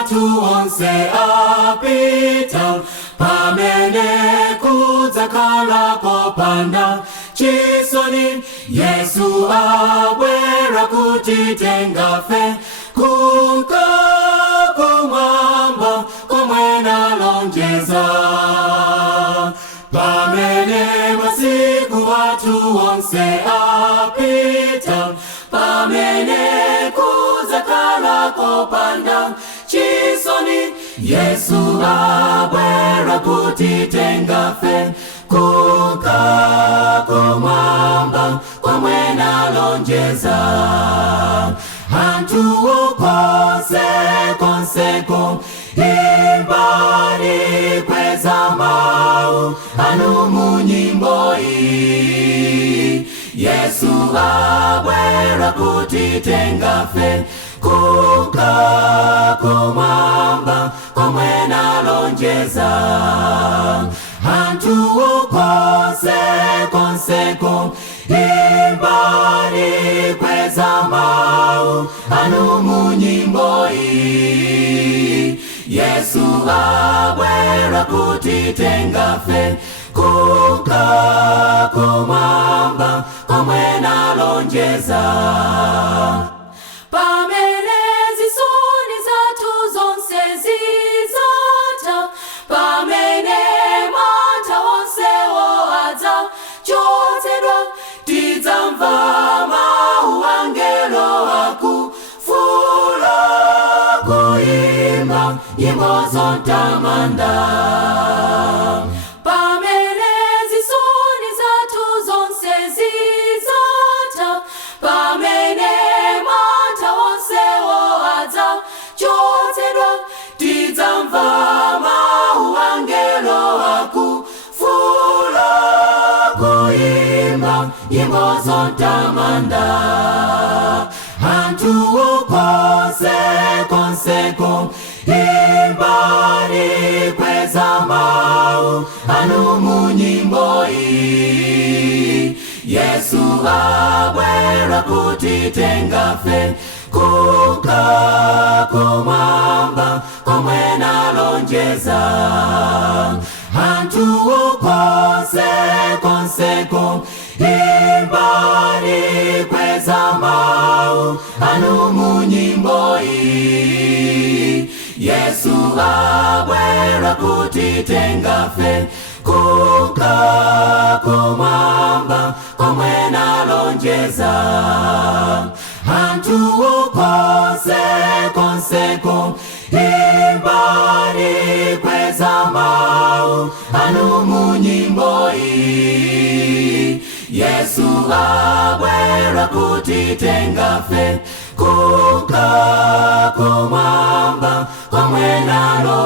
watu onse apita, pamene kudzakhala kopanda chisoni. Yesu abwera kutitenga fe, kunka kumwamba komwe analonjeza. Pamene masiku watu onse apita, pamene kudzakhala kopanda chisoni. Yesu abwera kutitenga fe, kunka kumwamba komwe analonjeza. Anthu konseko imbani, kweza mawu anu mu nyimbo iyi. Yesu abwera kutitenga fe, kunka kumwamba komwe analonjeza. Anthu konseko imbani, kweza mawu anu mu nyimbo iyi. Yesu abwera kutitenga fe, kunka kumwamba komwe analonjeza. Pamene zisoni zathu zonse zidzatha, pamene mantha onsewo adzachotsedwa, tidzamva mawu angelo akufuwula, kuyimba nyimbo zotamanda. Pamene zisoni zathu zonse zidzatha, pamene mantha onsewo adzachotsedwa, tidzamva mawu angelo akufuwula, kuyimba nyimbo zotamanda. Anthu konseko imbani, kweza mawu anu mu nyimbo iyi. Yesu abwera kutitenga fe, kunka kumwamba komwe analonjeza. Anthu konseko imbani, kweza mawu anu mu nyimbo iyi. Yesu abwera kutitenga fe, kunka kumwamba komwe analonjeza. Anthu konseko imbani, kweza mawu anu mu nyimbo iyi. Yesu abwera kutitenga fe, kunka kumwamba komwe analonjeza.